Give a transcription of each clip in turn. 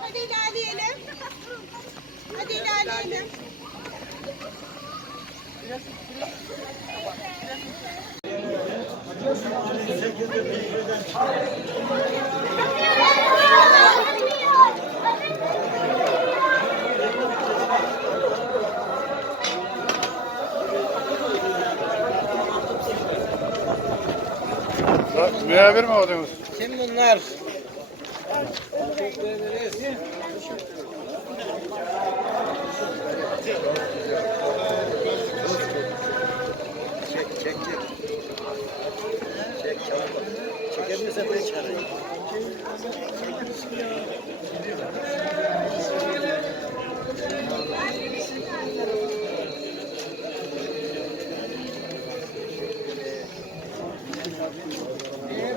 Hadi ilerleyelim. Hadi ilerleyelim. Mühevir mi oldunuz? Kim bunlar? Çek, çek, çek. Çek, çabuk. Çekebilirsen ben çıkarayım.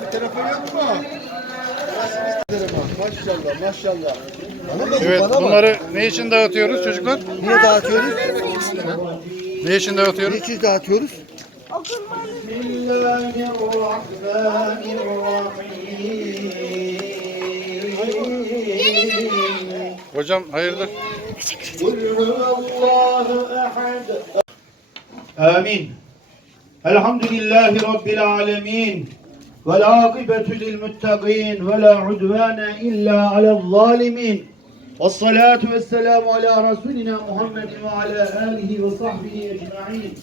Bir telefon yok mu? Maşallah maşallah. Evet bunları ne için dağıtıyoruz çocuklar? Niye dağıtıyoruz? Ne için dağıtıyoruz? Niçin dağıtıyoruz? Hocam hayırdır? آمين الحمد لله رب العالمين والعاقبة للمتقين ولا عدوان إلا على الظالمين. والصلاة والسلام على رسولنا محمد وعلى آله وصحبه أجمعين.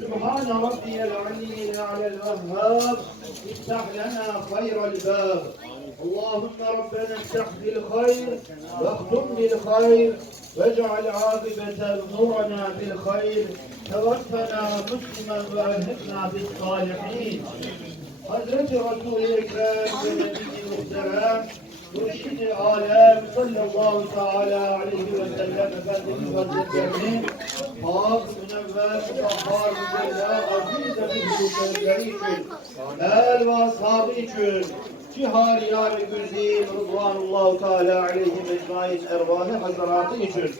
سبحان ربي العلي على الوهاب. افتح لنا خير الباب. اللهم ربنا افتح بالخير واختم بالخير واجعل عاقبة أمورنا بالخير توفنا مسلما وألحقنا بالصالحين. Hazreti Resul-i Ekrem ve Nebi-i Muhterem Mürşid-i Alem sallallahu teala aleyhi ve sellem Efendimiz Hazretlerini Hak, Münevver, Mutahhar, Mücella, Aziz Efendimizleri için El ve ashabı için Cihar Yar-ı Güzil Rıdvanullahu Teala aleyhi mecmain ervahı hazaratı için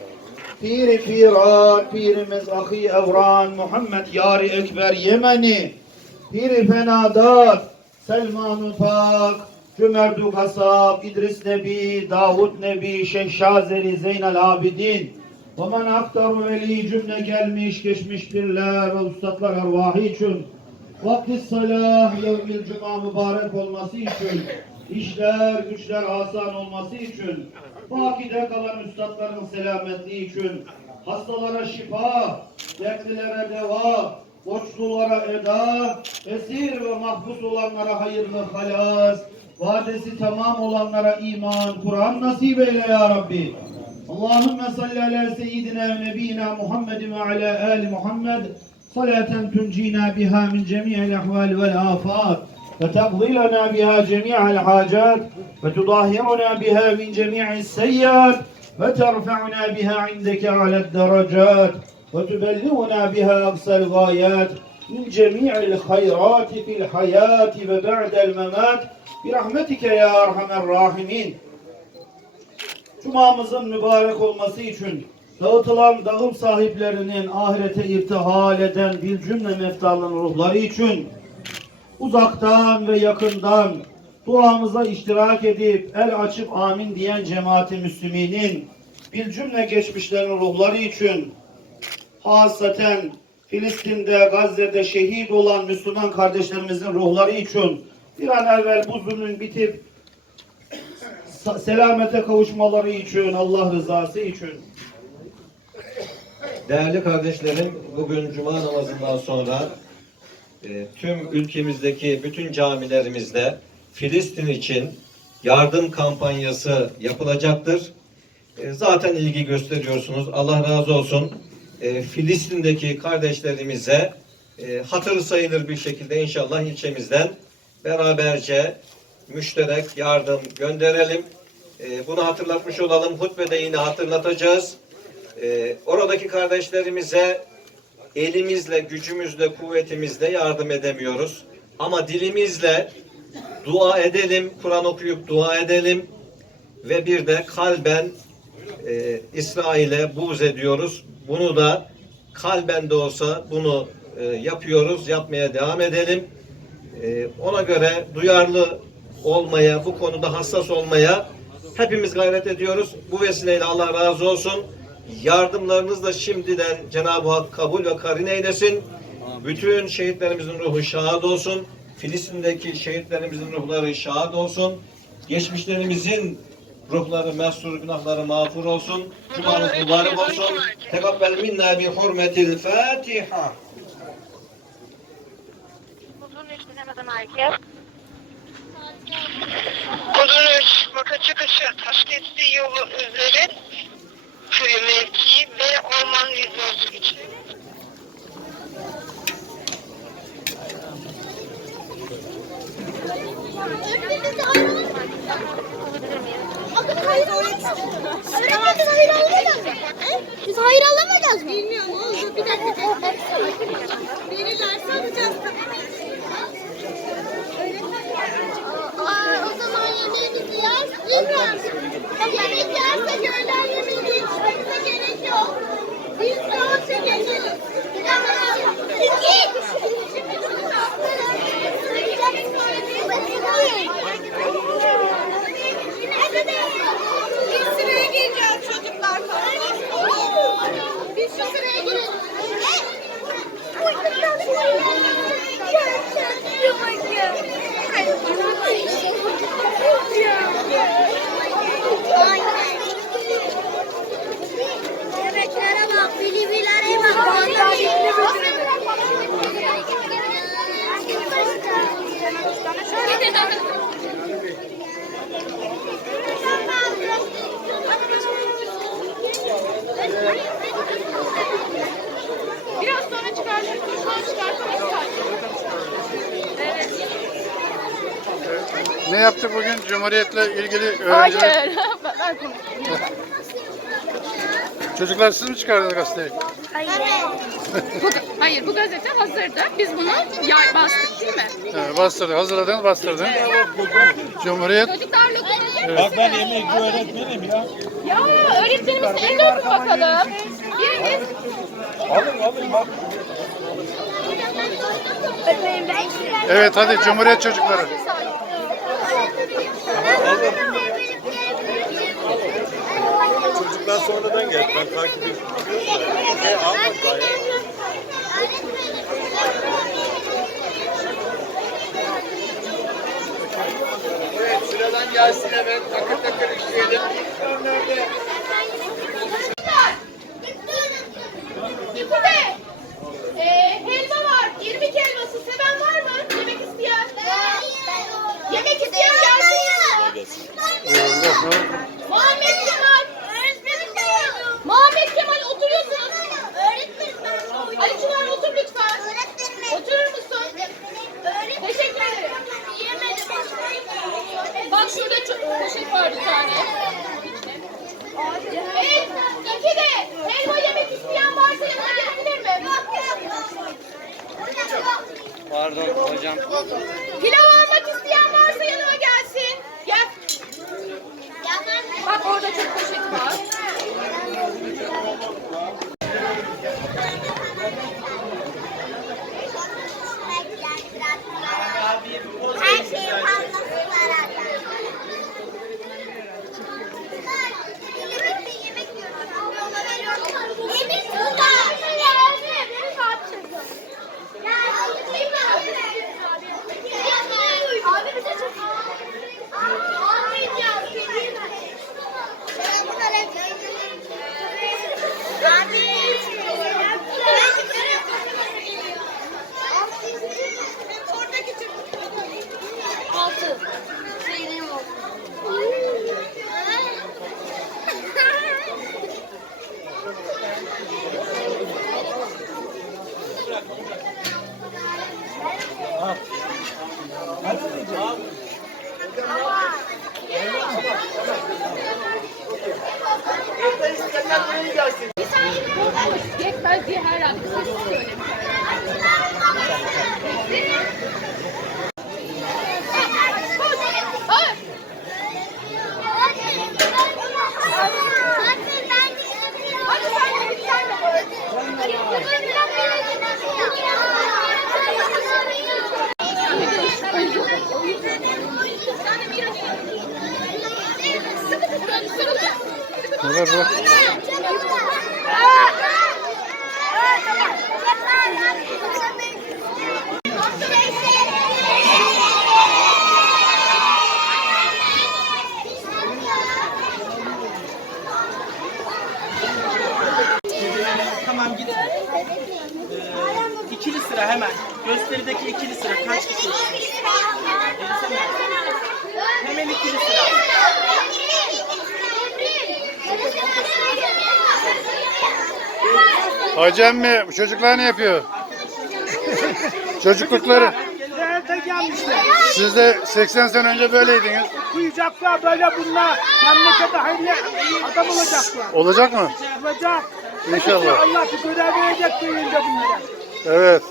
Pir-i Piran, Pir-i Mezahi Evran, Muhammed Yar-ı Ekber Yemeni Pir-i Fenadar, Selman-ı Pak, Cömertü Kasap, İdris Nebi, Davud Nebi, Şeyh Şazeli, Zeynel Abidin, ve men veli cümle gelmiş geçmiş birler ve ustadlar ervahı için, vakti salah, yevmil cuma mübarek olması için, işler, güçler asan olması için, vakide kalan üstadların selametliği için, hastalara şifa, dertlilere deva, borçlulara eda, esir ve mahpus olanlara hayırlı halas, vadesi tamam olanlara iman, Kur'an nasip eyle ya Rabbi. Allahümme salli ala seyyidina ve nebiyina Muhammed ve ala ali Muhammed. Salaten tuncina biha min cemi'il ahval vel afat. Ve taqdi lana biha cemi'al hacat. Ve tudahhiruna biha min cemi'is seyyiat ve terfa'una biha biha aqsal gayat min cemi'il hayrati fil hayati ve ba'del memat birahmetike ya erhamer rahimin Cumamızın mübarek olması için dağıtılan dağım sahiplerinin ahirete irtihal eden bir cümle meftalının ruhları için uzaktan ve yakından duamıza iştirak edip el açıp amin diyen cemaati müslüminin bir cümle geçmişlerin ruhları için hasaten Filistin'de, Gazze'de şehit olan Müslüman kardeşlerimizin ruhları için bir an evvel bu zulmün bitip selamete kavuşmaları için, Allah rızası için. Değerli kardeşlerim, bugün Cuma namazından sonra e, tüm ülkemizdeki bütün camilerimizde Filistin için yardım kampanyası yapılacaktır. E, zaten ilgi gösteriyorsunuz. Allah razı olsun. E, Filistin'deki kardeşlerimize e, hatırı sayılır bir şekilde inşallah ilçemizden beraberce müşterek yardım gönderelim. E, bunu hatırlatmış olalım. Hutbede yine hatırlatacağız. Ee, oradaki kardeşlerimize elimizle, gücümüzle, kuvvetimizle yardım edemiyoruz. Ama dilimizle dua edelim, Kur'an okuyup dua edelim ve bir de kalben e, İsrail'e buğz ediyoruz. Bunu da kalben de olsa bunu e, yapıyoruz, yapmaya devam edelim. E, ona göre duyarlı olmaya, bu konuda hassas olmaya hepimiz gayret ediyoruz. Bu vesileyle Allah razı olsun. Yardımlarınız da şimdiden Cenab-ı Hak kabul ve karin eylesin. Bütün şehitlerimizin ruhu şahit olsun. Filistin'deki şehitlerimizin ruhları şahit olsun. Geçmişlerimizin ruhları, mesur günahları mağfur olsun. Cumanız mübarek olsun. Tegabbel minna bi hurmetil Fatiha. Uzun Maka çıkışı Taşkentli yolu üzeri köy mevkii ve orman yüzü için. Hayır Öğretmenim hayır alamayacağız mı? Biz hayır alamayacağız mı? Bilmiyorum oldu. Bir dakika. Beni ders alacağız Aa, o zaman yemeğimizi yer. Bilmiyorum. Yemek yersek öğlen Biraz sonra çıkartırsın, şu an çıkartamayız Evet. Ne yaptık bugün Cumhuriyet'le ilgili öğrenciler? Hayır. ben konuşayım. Çocuklar siz mi çıkardınız gazeteyi? Bu, hayır bu gazete hazırdı. Biz bunu yay bastık değil mi? Evet, bastırdık. Hazırladınız, bastırdınız. Cumhuriyet Çocuklar lokumu Bak ben emekli öğretmenim ya. Ya öğretmenimiz el dokun bakalım. Biriniz. Evet hadi Cumhuriyet çocukları. Çocuklar geldi. Ben takip ediyorum. Evet sıradan gelsin hemen. Takır takır işleyelim. Yukarı. Ee, helva var. İrmik helvası. Seven var mı? Yemek isteyen. Yemek isteyen gelsin. Muhammed Kemal. Muhammed Kemal oturuyorsunuz. Ali Çınar otur lütfen. Oturur musun? Teşekkür ederim. Bak şurada çok poşet var bir tane. Evet, iki de helva yemek isteyen varsa yanına gelebilir mi? Pardon hocam. Pilav almak isteyen varsa yanıma gelsin. Gel. Bak orada çok Ốp! Hacı emmi bu çocuklar ne yapıyor? Çocuklukları. Nerede gelmişler? Siz de 80 sene önce böyleydiniz. Duyacaklar böyle bunlar. Memlekete hayırlı adam olacaklar. Olacak mı? Olacak. İnşallah. Allah bir görev verecek duyunca bunlara. Evet.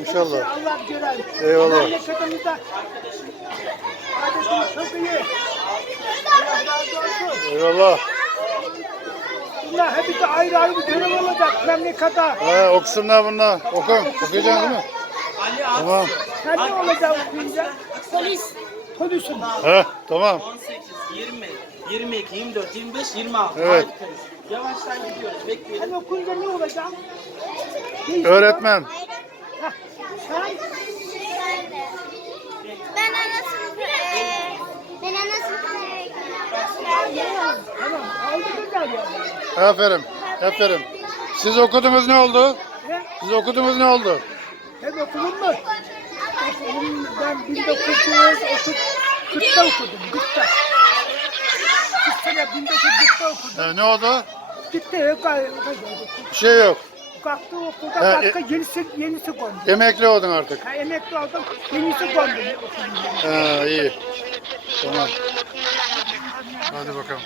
İnşallah. Allah görev. Eyvallah. Memleketimizde kardeşimiz çok iyi. Allah razı olsun. Eyvallah. Bunlar hepsi ayrı ayrı bir görev olacak memlekete. Ha, okusunlar bunlar. Oku. Okuyacaksın değil mi? Ali Tamam. Sen ne olacaksın okuyunca? Polis. Polisin. He, tamam. 18, 20, 22, 24, 25, 26. Evet. Yavaştan gidiyoruz. Bekleyelim. Sen okuyunca ne olacaksın? Öğretmen. Heh, Sen Ben anasını ben anasını Aferin. Aferin. Siz okudunuz ne oldu? Siz okudunuz ne oldu? Hem okudun mu? Okudum, Ben 1940'ta okudum. 40'ta. 40 sene 1940'ta okudum. He, ne oldu? Gitti. Kalktı Bir şey yok. okulda Ha, başka yenisi, yenisi kondu. Emekli oldun artık. Ha, emekli oldum. Yenisi kondu. Ha, iyi. Tamam. Hadi bakalım.